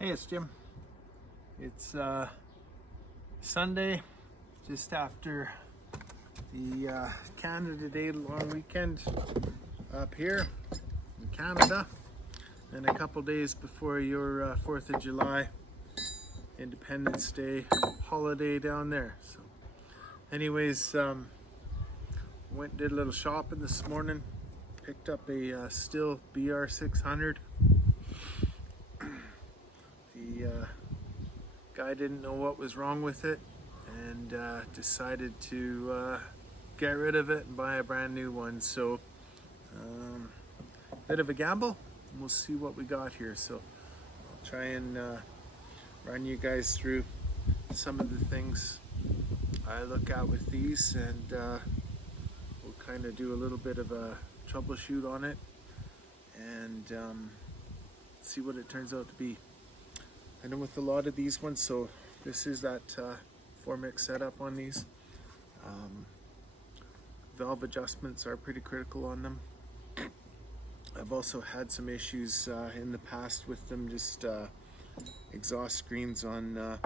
Hey, it's Jim. It's Sunday, just after the Canada Day long weekend up here in Canada, and a couple days before your 4th of July Independence Day holiday down there. So anyways, went and did a little shopping this morning, picked up a Stihl BR 600. The guy didn't know what was wrong with it and decided to get rid of it and buy a brand new one. So bit of a gamble, and we'll see what we got here. So I'll try and run you guys through some of the things I look at with these, and we'll kind of do a little bit of a troubleshoot on it and see what it turns out to be. I know with a lot of these ones, so this is that 4-mix setup on these. Valve adjustments are pretty critical on them. I've also had some issues in the past with them, just exhaust screens on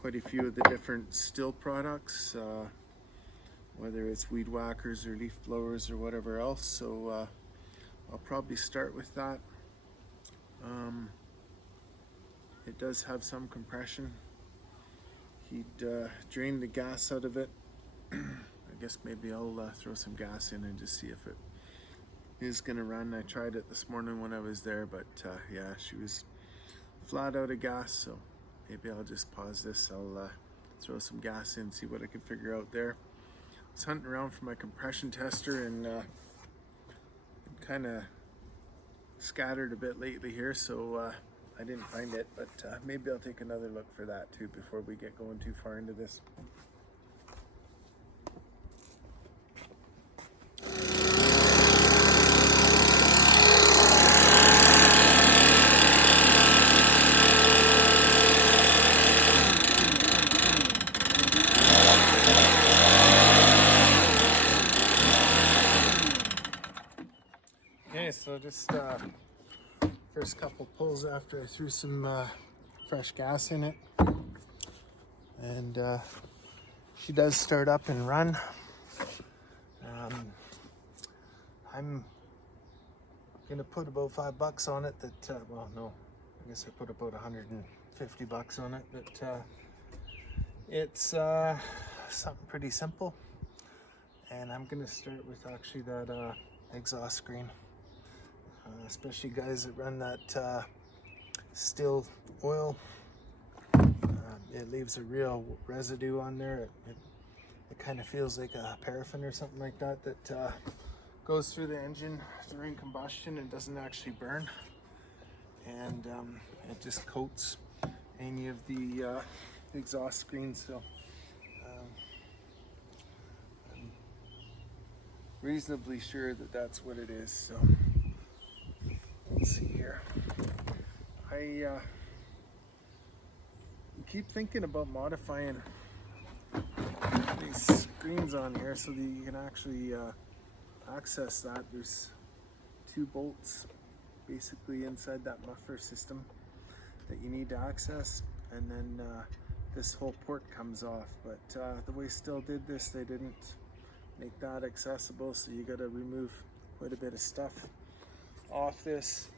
quite a few of the different Stihl products, whether it's weed whackers or leaf blowers or whatever else. So I'll probably start with that. It does have some compression. He'd drain the gas out of it. I guess maybe I'll throw some gas in and just see if it is gonna run. I tried it this morning when I was there, but yeah, she was flat out of gas, so maybe I'll just pause this. I'll throw some gas in, see what I can figure out there. I was hunting around for my compression tester and kind of scattered a bit lately here, so I didn't find it, but maybe I'll take another look for that too before we get going too far into this. Okay, so just first couple pulls after I threw some fresh gas in it, and she does start up and run. I'm gonna put about $5 on it. That well, no, I guess I put about $150 on it. That it's something pretty simple, and I'm gonna start with actually that exhaust screen. Especially guys that run that Stihl oil, it leaves a real residue on there. It kind of feels like a paraffin or something like that that goes through the engine during combustion and doesn't actually burn, and it just coats any of the exhaust screens. So I'm reasonably sure that that's what it is. So let's see here. I keep thinking about modifying these screens on here so that you can actually access that. There's 2 bolts basically inside that muffler system that you need to access, and then this whole port comes off. But the way Stihl did this, they didn't make that accessible, so you got to remove quite a bit of stuff off this.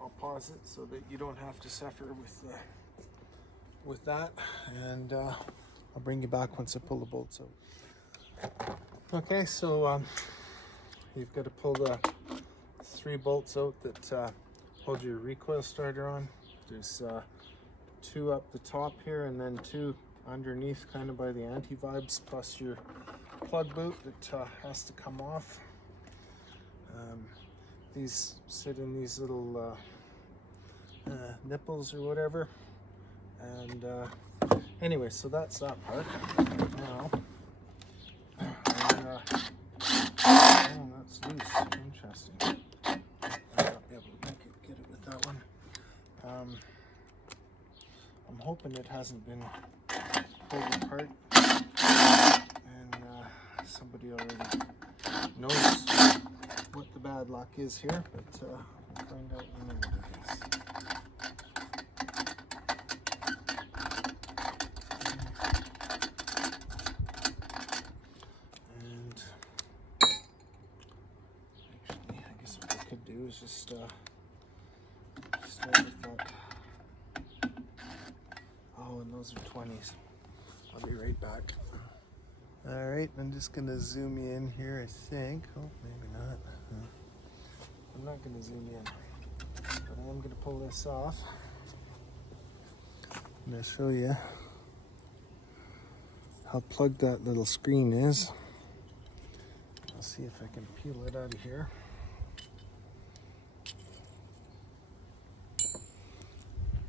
I'll pause it so that you don't have to suffer with that, and I'll bring you back once I pull the bolts out. Okay, so you've got to pull the 3 bolts out that hold your recoil starter on. There's 2 up the top here, and then 2 underneath, kind of by the anti-vibes, plus your plug boot that has to come off. These sit in these little nipples or whatever, and anyway, so that's that part. Now, oh, that's loose. Interesting. I might not be able to get it with that one. I'm hoping it hasn't been pulled apart, and somebody already knows what the bad luck is here, but we'll find out in a minute, I guess. do is just start with that. Oh, and those are 20s. I'll be right back. All right, I'm just gonna zoom you in here, I think. Oh, maybe not. I'm not gonna zoom you in, but I am gonna pull this off. I'm gonna show you how plugged that little screen is. I'll see if I can peel it out of here.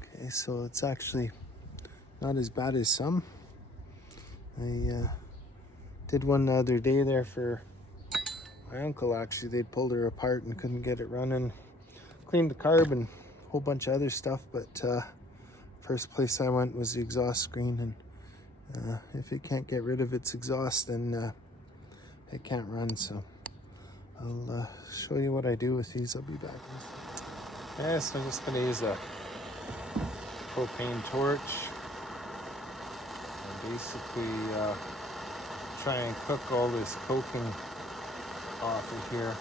Okay, so it's actually not as bad as some. I did one the other day there for my uncle. Actually, they'd pulled her apart and couldn't get it running. Cleaned the carb and a whole bunch of other stuff, but first place I went was the exhaust screen, and if it can't get rid of its exhaust, then it can't run. So I'll show you what I do with these. I'll be back. Yes, I'm just going to use a propane torch and basically try and cook all this coking off of here.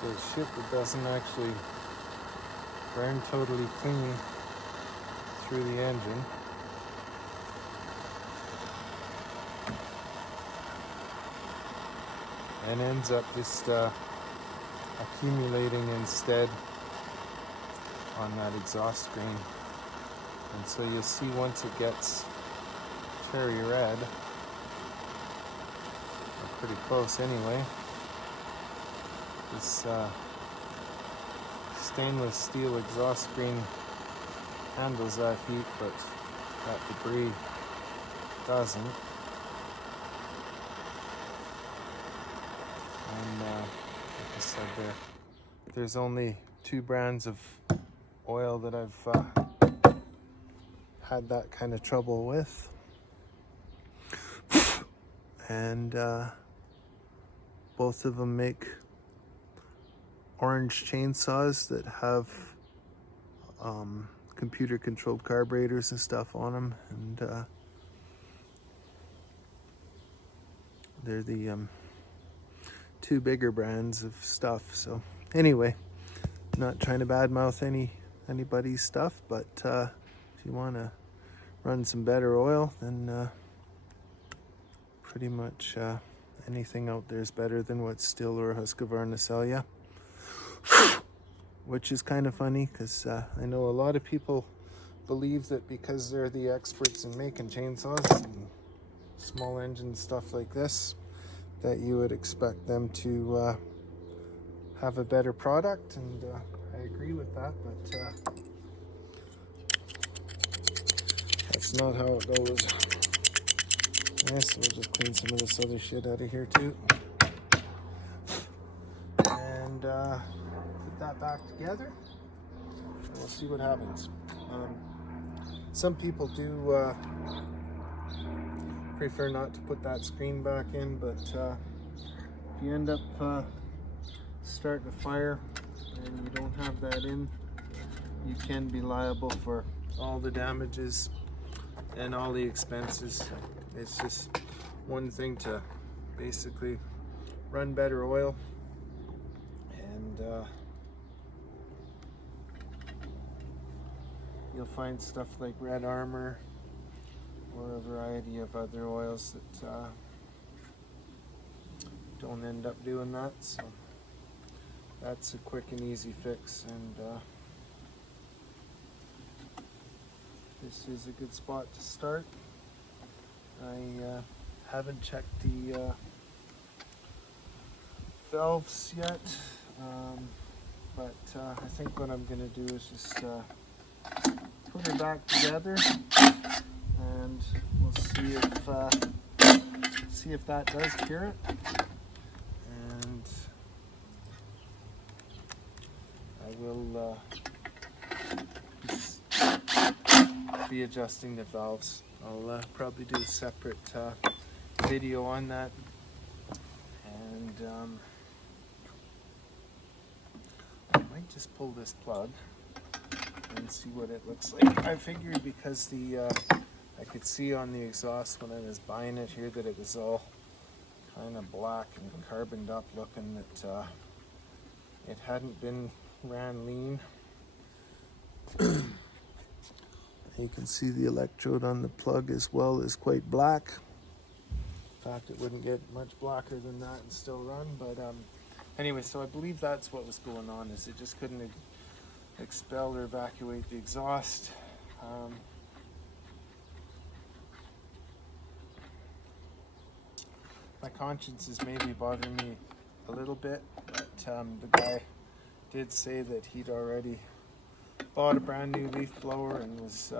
So shit that doesn't actually burn totally clean through the engine. And ends up just accumulating instead on that exhaust screen. And so you'll see once it gets cherry red, or pretty close anyway, this stainless steel exhaust screen handles that heat, but that debris doesn't. And like I said, there's only 2 brands of oil that I've had that kind of trouble with, and both of them make orange chainsaws that have computer controlled carburetors and stuff on them, and they're the 2 bigger brands of stuff. So anyway, not trying to badmouth anybody's stuff, but if you want to run some better oil, then pretty much anything out there is better than what Stihl or Husqvarna sell you. Which is kind of funny, because I know a lot of people believe that because they're the experts in making chainsaws and small engine stuff like this, that you would expect them to have a better product, and I agree with that, but that's not how it goes. Yes, so we'll just clean some of this other shit out of here too, and put that back together, and we'll see what happens. Some people do prefer not to put that screen back in, but if you end up starting a fire and you don't have that in, you can be liable for all the damages and all the expenses. It's just one thing to basically run better oil, and you'll find stuff like Red Armor or a variety of other oils that don't end up doing that. So that's a quick and easy fix, and this is a good spot to start. I haven't checked the valves yet, but I think what I'm going to do is just put her back together, and we'll see if that does cure it. And I will be adjusting the valves. I'll probably do a separate video on that, and I might just pull this plug and and see what it looks like. I figured because I could see on the exhaust when I was buying it here that it was all kind of black and carboned up looking, that it hadn't been ran lean. You can see the electrode on the plug as well is quite black. In fact, it wouldn't get much blacker than that and still run, but anyway, so I believe that's what was going on, is it just couldn't expel or evacuate the exhaust. My conscience is maybe bothering me a little bit, but the guy did say that he'd already bought a brand new leaf blower and was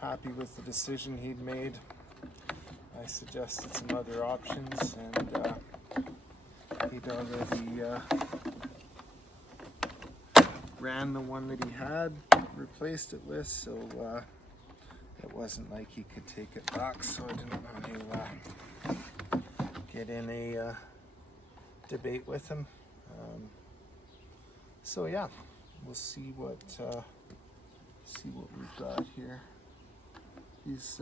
happy with the decision he'd made. I suggested some other options, and he'd already ran the one that he had, replaced it with, so it wasn't like he could take it back, so I didn't want to get in a debate with him. So yeah, we'll see what we've got here. These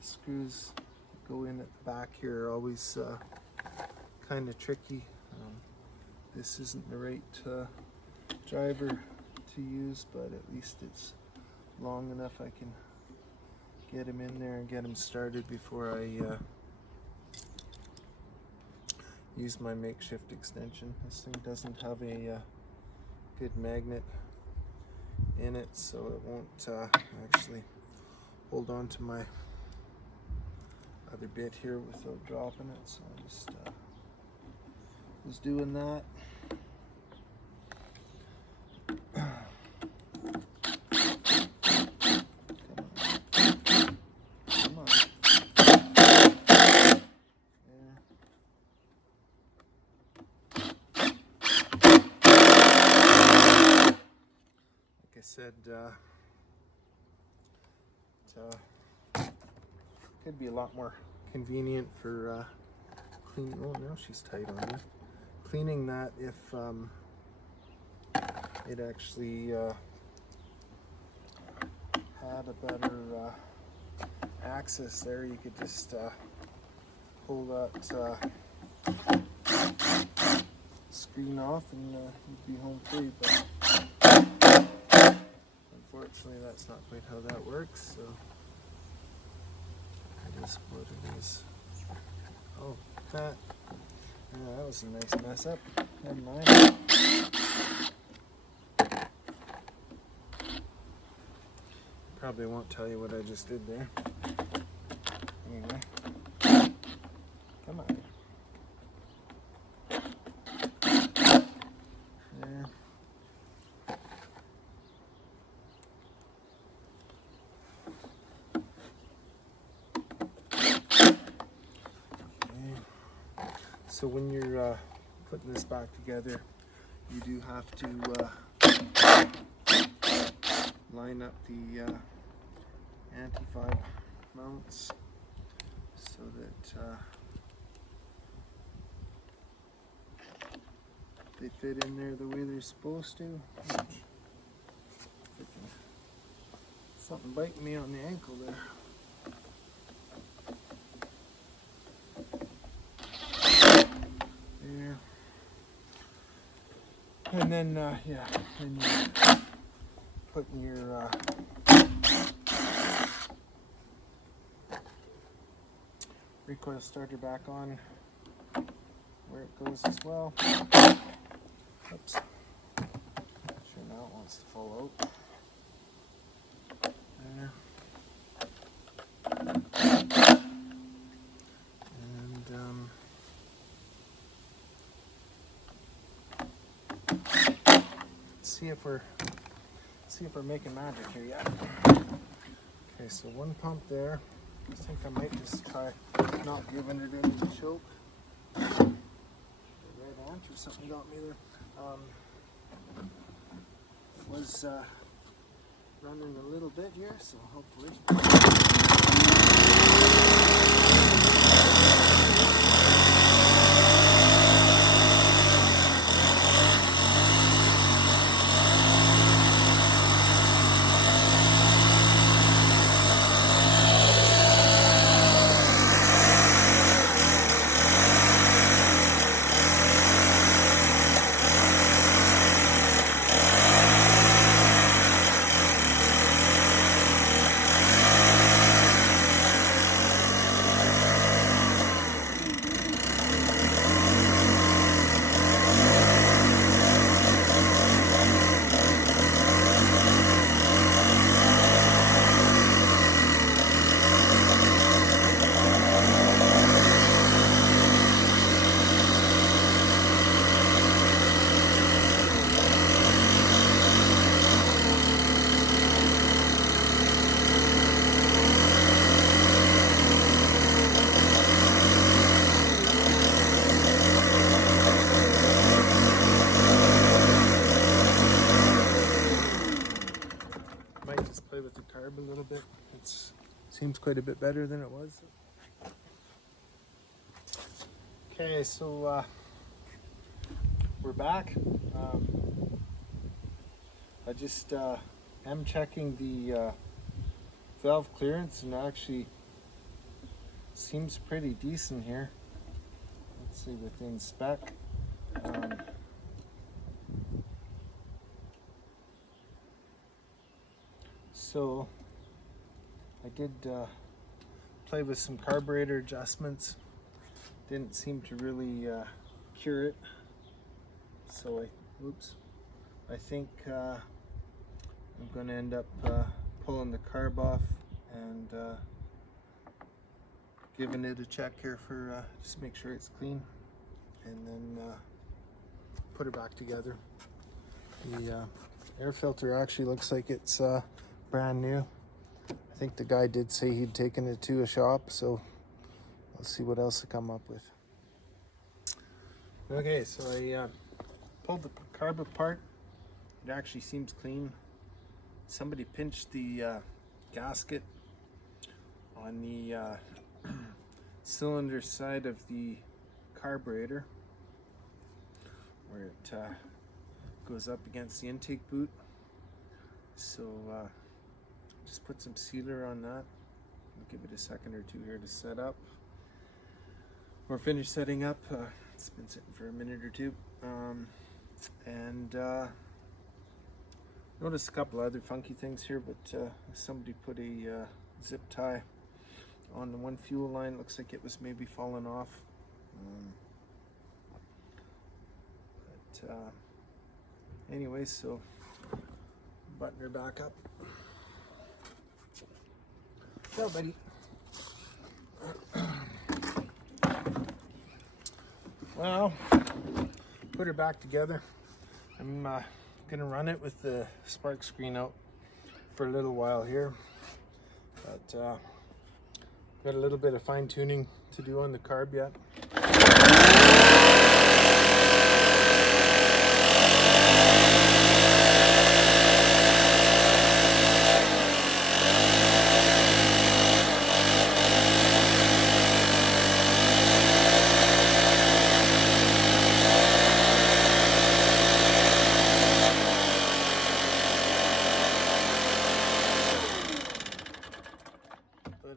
screws that go in at the back here are always kind of tricky. This isn't the right driver to use, but at least it's long enough I can get him in there and get him started before I use my makeshift extension. This thing doesn't have a good magnet in it, so it won't actually hold on to my other bit here without dropping it, so I just was doing that. Come on. Like I said, it could be a lot more convenient for cleaning. Oh, now she's tight on me. Cleaning that if it actually had a better access there. You could just pull that screen off and you'd be home free, but unfortunately that's not quite how that works, so it is what it is. Oh, that was a nice mess up. Never mind. Probably won't tell you what I just did there. Anyway, come on. There. Okay. So when you're putting this back together, you do have to line up the anti-vibe mounts so that they fit in there the way they're supposed to. Something biting me on the ankle there. There. And then, yeah, then you're putting your recoil starter back on where it goes as well. Oops. Sure, now it wants to fall out. There. And see if we're making magic here yet. Okay, so one pump there. I think I might just try not giving it any choke. The red ant or something got me there. Was running a little bit here, so hopefully. carb a little bit. It seems quite a bit better than it was. Okay, so we're back. I just am checking the valve clearance, and actually seems pretty decent here. Let's see, within spec. So I did play with some carburetor adjustments. Didn't seem to really cure it. So I think I'm going to end up pulling the carb off and giving it a check here for just make sure it's clean, and then put it back together. The air filter actually looks like it's brand new. I think the guy did say he'd taken it to a shop, so let's see what else to come up with. Okay, so I pulled the carb apart. It actually seems clean. Somebody pinched the gasket on the cylinder side of the carburetor, where it goes up against the intake boot. So just put some sealer on that. I'll give it a second or two here to set up. We're finished setting up. It's been sitting for a minute or two. And noticed a couple other funky things here, but somebody put a zip tie on the one fuel line. Looks like it was maybe falling off. Anyway, so button her back up. Go, buddy. Well, put her back together. I'm gonna run it with the spark screen out for a little while here, but got a little bit of fine tuning to do on the carb yet.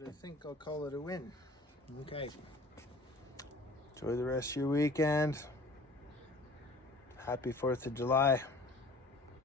I think I'll call it a win. Okay. Enjoy the rest of your weekend. Happy 4th of July.